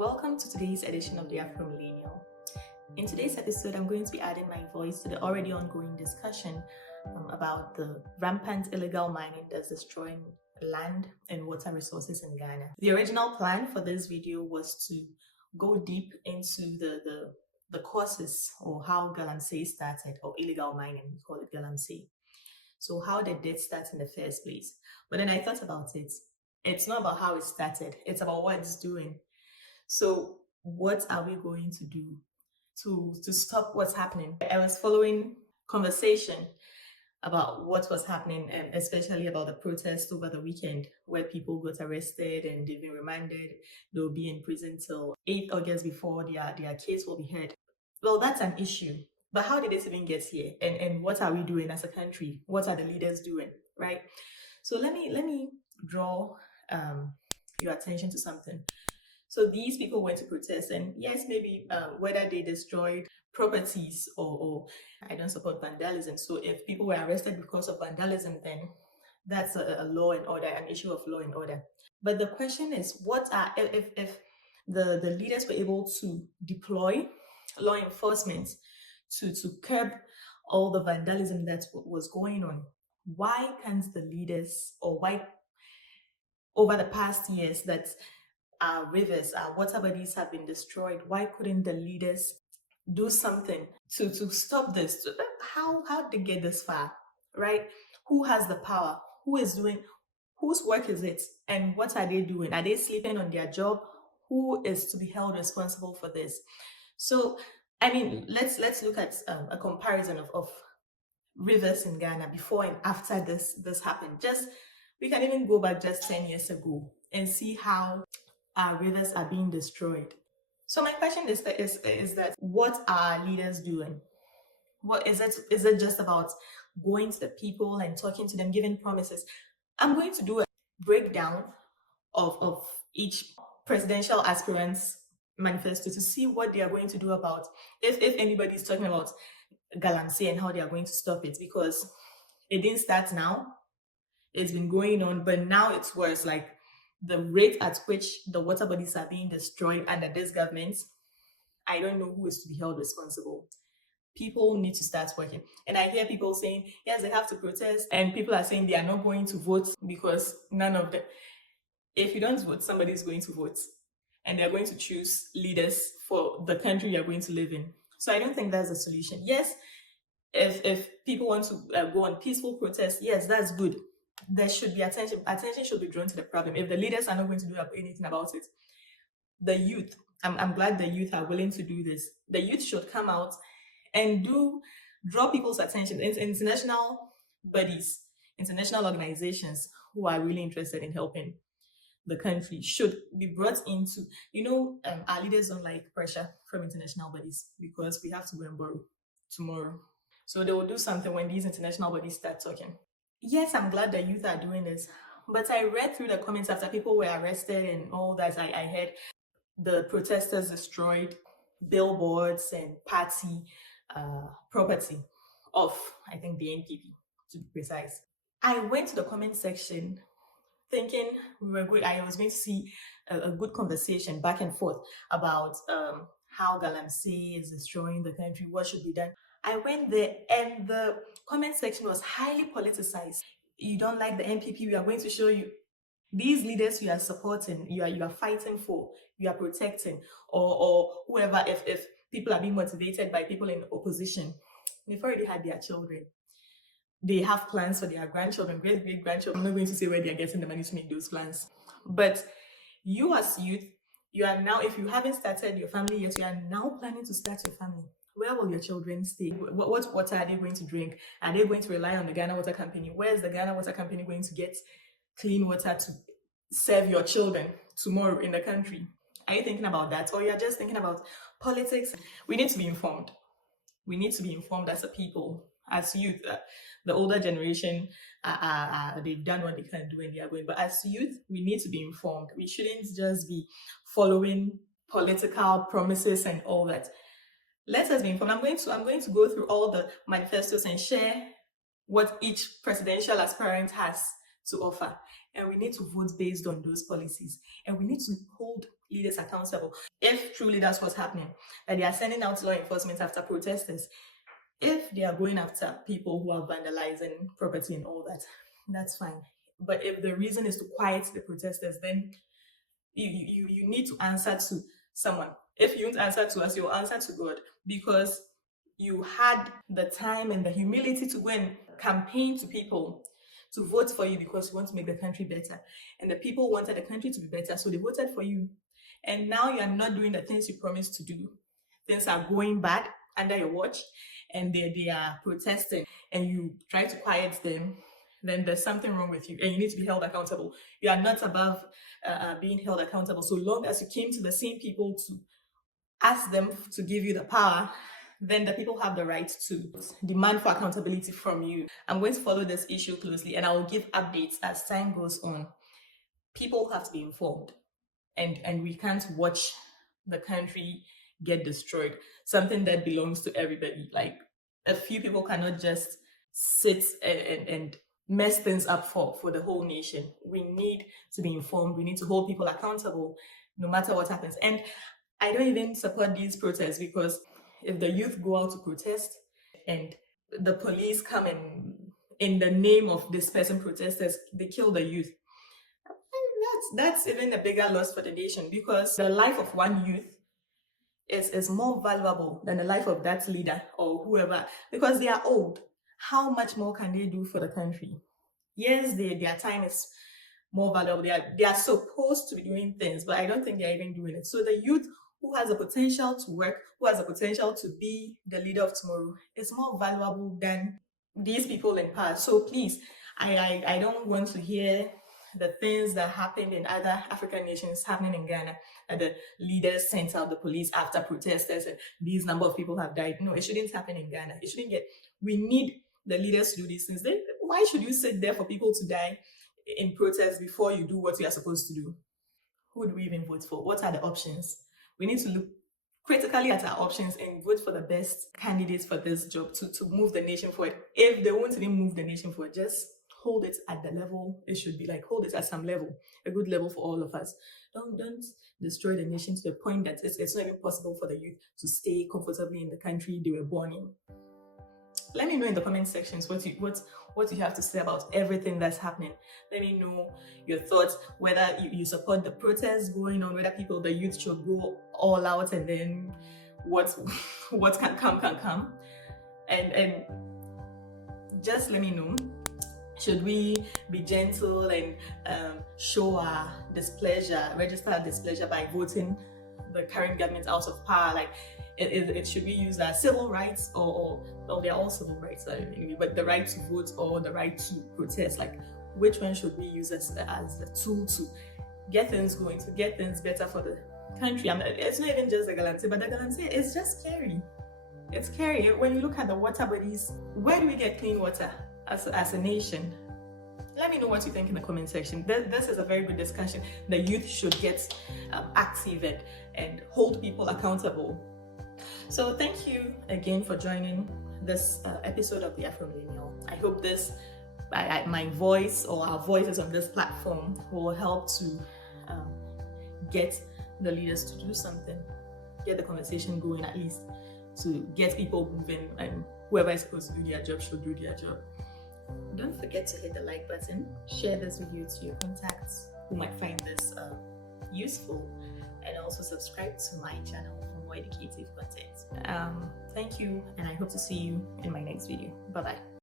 Welcome to today's edition of the Afro Millennial. In today's episode, I'm going to be adding my voice to the already ongoing discussion about the rampant illegal mining that's destroying land and water resources in Ghana. The original plan for this video was to go deep into the causes or how galamsey started, or illegal mining, we call it galamsey. So how did it start in the first place? But then I thought about it. It's not about how it started, it's about what it's doing. So what are we going to do to stop what's happening? I was following conversation about what was happening, and especially about the protest over the weekend where people got arrested and they've been remanded. They'll be in prison till 8th August before their case will be heard. Well, that's an issue. But how did it even get here? And what are we doing as a country? What are the leaders doing, right? So let me draw your attention to something. So these people went to protest, and yes, maybe whether they destroyed properties or I don't support vandalism. So if people were arrested because of vandalism, then that's a law and order, an issue of law and order. But the question is, what are if the leaders were able to deploy law enforcement to curb all the vandalism that was going on, why can't the leaders, or why over the past years that our rivers, our water bodies have been destroyed, why couldn't the leaders do something to stop this? How did they get this far, right? Who has the power? Who is doing, whose work is it? And what are they doing? Are they sleeping on their job? Who is to be held responsible for this? So, I mean, let's look at a comparison of rivers in Ghana before and after this happened. We can even go back just 10 years ago and see how our rivers are being destroyed. So my question is that what are leaders doing? What is it? Is it just about going to the people and talking to them, giving promises? I'm going to do a breakdown of each presidential aspirant's manifesto to see what they are going to do about, if anybody is talking about galamsey and how they are going to stop it, because it didn't start now. It's been going on, but now it's worse. Like, the rate at which the water bodies are being destroyed under this government, I don't know who is to be held responsible. People need to start working. And I hear people saying, yes, they have to protest. And people are saying they are not going to vote because none of them. If you don't vote, somebody's going to vote. And they're going to choose leaders for the country you're going to live in. So I don't think that's a solution. Yes, if people want to go on peaceful protests, yes, that's good. There should be attention should be drawn to the problem. If the leaders are not going to do anything about it, the youth, I'm glad the youth are willing to do this. The youth should come out and draw people's attention. International bodies, international organizations who are really interested in helping the country should be brought into, our leaders don't like pressure from international bodies because we have to go and borrow tomorrow. So they will do something when these international bodies start talking. Yes, I'm glad the youth are doing this, but I read through the comments after people were arrested and all that. I heard the protesters destroyed billboards and party property of, I think, the NPP, to be precise. I went to the comment section thinking I was going to see a good conversation back and forth about how galamsey is destroying the country, what should be done. I went there and the comment section was highly politicized. You don't like the NPP, we are going to show you. These leaders you are supporting, you are fighting for, you are protecting, or whoever, if people are being motivated by people in opposition, they've already had their children. They have plans for their grandchildren, great-great-grandchildren. I'm not going to say where they're getting the money to make those plans. But you as youth, you are now, if you haven't started your family yet, you are now planning to start your family. Where will your children stay? What water are they going to drink? Are they going to rely on the Ghana Water Company? Where is the Ghana Water Company going to get clean water to serve your children tomorrow in the country? Are you thinking about that? Or you're just thinking about politics? We need to be informed. We need to be informed as a people, as youth. The older generation, they've done what they can do and they are going. But as youth, we need to be informed. We shouldn't just be following political promises and all that. Let us be informed. I'm going to go through all the manifestos and share what each presidential aspirant has to offer, and we need to vote based on those policies, and we need to hold leaders accountable. If truly that's what's happening, that they are sending out law enforcement after protesters, if they are going after people who are vandalizing property and all that, that's fine. But if the reason is to quiet the protesters, then you need to answer to someone. If you don't answer to us, you'll answer to God, because you had the time and the humility to go and campaign to people to vote for you because you want to make the country better. And the people wanted the country to be better, so they voted for you. And now you are not doing the things you promised to do. Things are going bad under your watch, and they are protesting, and you try to quiet them, then there's something wrong with you, and you need to be held accountable. You are not above being held accountable, so long as you came to the same people to ask them to give you the power, then the people have the right to demand for accountability from you. I'm going to follow this issue closely, and I will give updates as time goes on. People have to be informed, and we can't watch the country get destroyed, something that belongs to everybody. Like, a few people cannot just sit and mess things up for the whole nation. We need to be informed. We need to hold people accountable no matter what happens. And I don't even support these protests, because if the youth go out to protest and the police come and in the name of this person protesters, they kill the youth, that's even a bigger loss for the nation, because the life of one youth is more valuable than the life of that leader or whoever, because they are old. How much more can they do for the country? Yes, their time is more valuable. They are supposed to be doing things, but I don't think they're even doing it. So the youth who has the potential to work, who has the potential to be the leader of tomorrow, is more valuable than these people in power. So please, I don't want to hear the things that happened in other African nations happening in Ghana, that the leaders sent out the police after protesters and these number of people have died. No, it shouldn't happen in Ghana. It shouldn't get. We need the leaders to do these things. Then why should you sit there for people to die in protest before you do what you are supposed to do? Who do we even vote for? What are the options? We need to look critically at our options and vote for the best candidates for this job to move the nation forward. If they won't even move the nation forward, just hold it at the level it should be. Like, hold it at some level, a good level for all of us. Don't destroy the nation to the point that it's not even possible for the youth to stay comfortably in the country they were born in. Let me know in the comment sections what you have to say about everything that's happening. Let me know your thoughts, whether you support the protests going on, whether the youth should go all out, and then what can come. And just let me know. Should we be gentle and show our displeasure, register our displeasure by voting the current government out of power? Like, it should be used as civil rights, or they're all civil rights, but the right to vote or the right to protest, like, which one should we use as a tool to get things going, to get things better for the country? It's not even just the Galante, but the Galante is just scary. It's scary. When you look at the water bodies, where do we get clean water as a nation? Let me know what you think in the comment section. This is a very good discussion. The youth should get active and hold people accountable. So thank you again for joining this episode of the Afro Millennial. I hope my voice or our voices on this platform will help to get the leaders to do something, get the conversation going, at least to get people moving, and whoever is supposed to do their job should do their job. Don't forget to hit the like button, share this video to your contacts who might find this useful, and also subscribe to my channel for more educative content. Thank you, and I hope to see you in my next video. Bye bye.